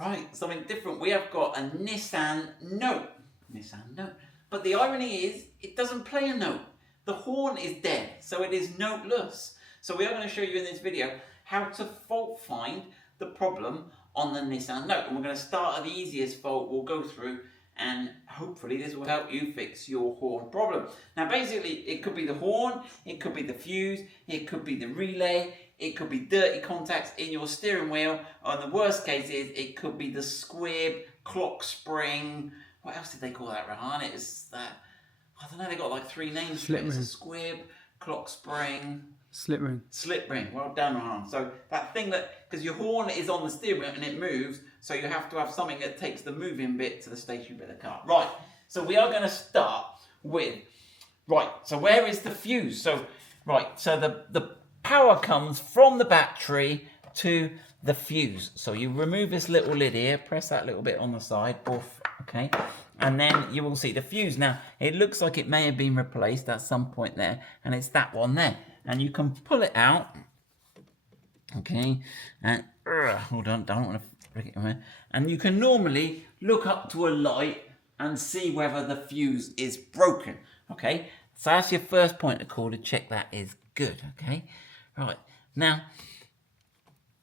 Right, something different. We have got a Nissan Note. But the irony is, it doesn't play a note. The horn is dead, so it is noteless. So we are going to show you in this video how to fault find the problem on the Nissan Note. And we're going to start at the easiest fault we'll go through, and hopefully this will help you fix your horn problem. Now basically, it could be the horn, it could be the fuse, it could be the relay, it could be dirty contacts in your steering wheel, or in the worst case is it could be the squib, clock spring. What else did they call that, Rahan? It is that, I don't know, they got like 3 names for it. It's a squib, clock spring, slip ring. Slip ring. Well done, Rahan. So that thing that, because your horn is on the steering wheel and it moves, so you have to have something that takes the moving bit to the stationary bit of the car. Right, so we are going to start with, right, so where is the fuse? So, right, so the power comes from the battery to the fuse. So you remove this little lid here, press that little bit on the side, poof, okay, and then you will see the fuse. Now, it looks like it may have been replaced at some point there, and it's that one there. And you can pull it out, okay, and hold on, don't want to break it away. And you can normally look up to a light and see whether the fuse is broken, okay. So that's your first point of call, to check that is good, okay. Right, now,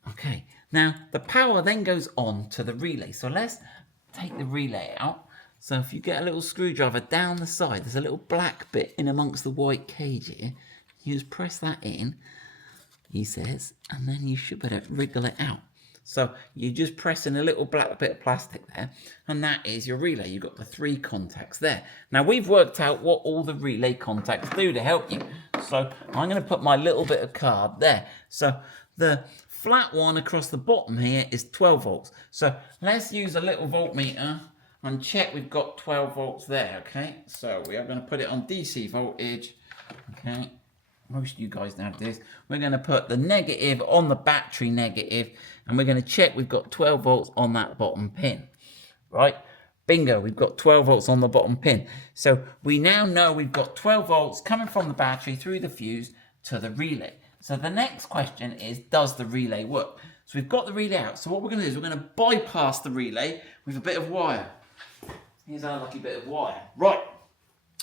okay, now the power then goes on to the relay. So let's take the relay out. So if you get a little screwdriver down the side, there's a little black bit in amongst the white cage here. You just press that in, he says, and then you should better wriggle it out. So you just press in a little black bit of plastic there, and that is your relay. You've got the 3 contacts there. Now we've worked out what all the relay contacts do to help you. So I'm going to put my little bit of card there. So the flat one across the bottom here is 12 volts. So let's use a little voltmeter and check we've got 12 volts there, okay? So we are going to put it on DC voltage, okay? Most of you guys know this. We're going to put the negative on the battery negative, and we're going to check we've got 12 volts on that bottom pin, right? Bingo, we've got 12 volts on the bottom pin. So we now know we've got 12 volts coming from the battery through the fuse to the relay. So the next question is, does the relay work? So we've got the relay out. So what we're going to do is we're going to bypass the relay with a bit of wire. Here's our lucky bit of wire. Right.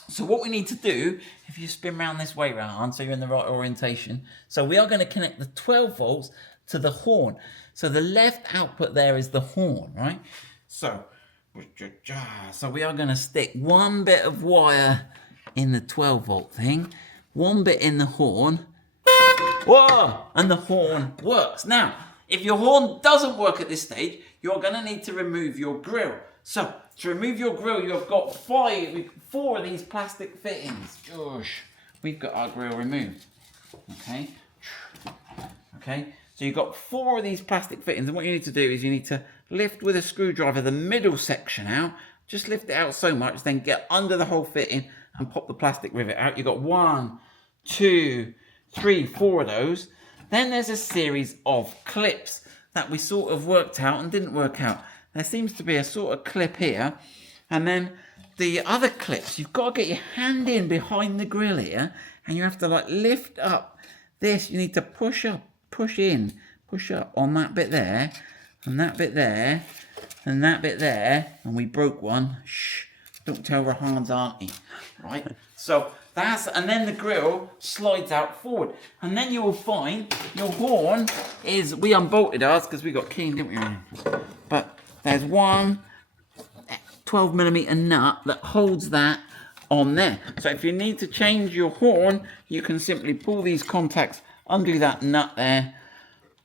So what we need to do, if you spin around this way, Rahan, so you're in the right orientation. So we are going to connect the 12 volts to the horn. So the left output there is the horn, right? So we are going to stick one bit of wire in the 12 volt thing, one bit in the horn. Whoa! And the horn works. Now, if your horn doesn't work at this stage, you're going to need to remove your grill. So, to remove your grill, you've got 4 of these plastic fittings. Gosh, we've got our grill removed. Okay. Okay. So you've got 4 of these plastic fittings, and what you need to do is you need to lift with a screwdriver the middle section out. Just lift it out so much, then get under the whole fitting and pop the plastic rivet out. You've got 1, 2, 3, 4 of those. Then there's a series of clips that we sort of worked out and didn't work out. There seems to be a sort of clip here, and then the other clips, you've got to get your hand in behind the grill here, and you have to like lift up this. You need to push up, push in, push up on that bit there, and that bit there, and that bit there, and we broke one. Shh, don't tell Rahan's auntie, right? So that's, and then the grill slides out forward, and then you will find your horn is, we unbolted ours because we got keen, didn't we? But there's one 12mm nut that holds that on there. So if you need to change your horn, you can simply pull these contacts, undo that nut there.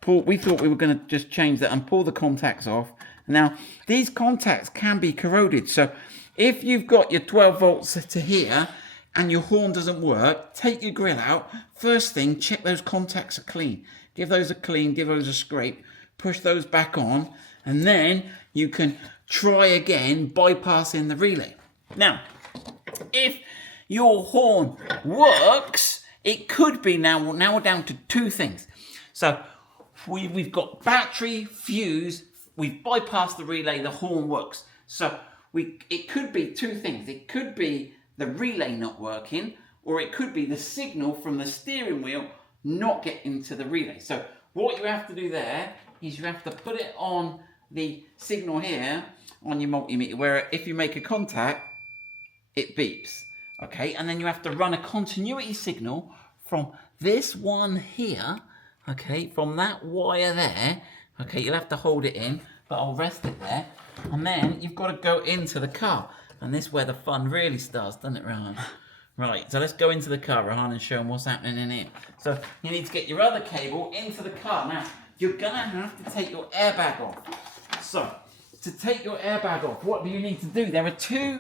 We thought we were going to just change that and pull the contacts off. Now, these contacts can be corroded. So if you've got your 12 volts to here and your horn doesn't work, take your grill out. First thing, check those contacts are clean. Give those a clean, give those a scrape, push those back on, and then you can try again bypassing the relay. Now, if your horn works, it could be now we're down to 2 things. So we've got battery, fuse, we've bypassed the relay, the horn works. So it could be 2 things. It could be the relay not working, or it could be the signal from the steering wheel not getting to the relay. So what you have to do there is you have to put it on the signal here on your multimeter, where if you make a contact, it beeps. Okay, and then you have to run a continuity signal from this one here, okay, from that wire there. Okay, you'll have to hold it in, but I'll rest it there. And then you've got to go into the car. And this is where the fun really starts, doesn't it, Rohan? Right, so let's go into the car, Rohan, and show them what's happening in here. So you need to get your other cable into the car. Now, you're going to have to take your airbag off. So, to take your airbag off, what do you need to do? There are two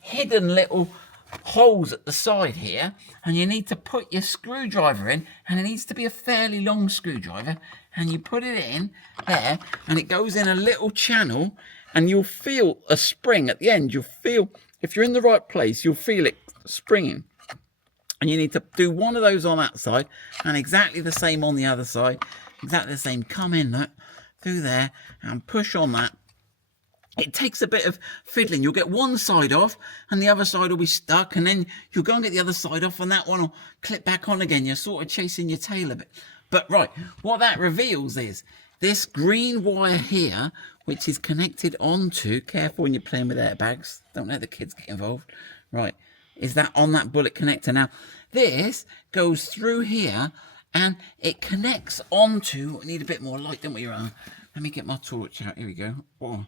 hidden little holes at the side here, and you need to put your screwdriver in, and it needs to be a fairly long screwdriver, and you put it in there, and it goes in a little channel, and you'll feel a spring at the end. You'll feel, if you're in the right place, you'll feel it springing. And you need to do one of those on that side, and exactly the same on the other side. Exactly the same. Come in that through there and push on that. It takes a bit of fiddling. You'll get one side off and the other side will be stuck, and then you'll go and get the other side off and that one will clip back on again. You're sort of chasing your tail a bit. But right, what that reveals is this green wire here, which is connected onto, careful when you're playing with airbags, don't let the kids get involved. Right, is that on that bullet connector. Now, this goes through here and it connects onto, I need a bit more light, don't we, Ron? Let me get my torch out, here we go. Oh.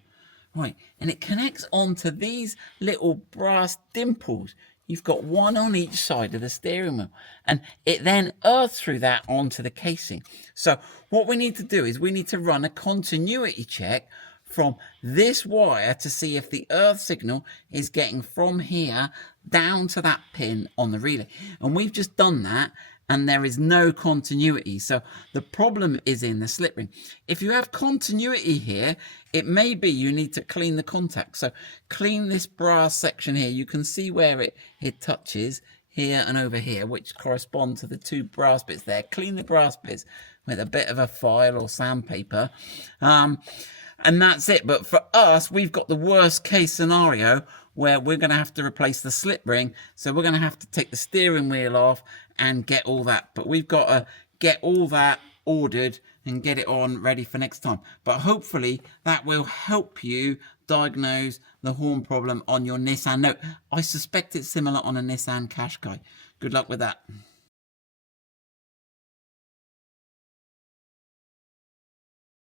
Right, and it connects onto these little brass dimples. You've got one on each side of the steering wheel, and it then earths through that onto the casing. So what we need to do is we need to run a continuity check from this wire to see if the earth signal is getting from here down to that pin on the relay. And we've just done that, and there is no continuity. So the problem is in the slip ring. If you have continuity here, it may be you need to clean the contact. So clean this brass section here. You can see where it touches here and over here, which correspond to the two brass bits there. Clean the brass bits with a bit of a file or sandpaper. And that's it. But for us, we've got the worst case scenario where we're going to have to replace the slip ring. So we're going to have to take the steering wheel off and get all that. But we've got to get all that ordered and get it on ready for next time. But hopefully that will help you diagnose the horn problem on your Nissan Note. I suspect it's similar on a Nissan Qashqai. Good luck with that.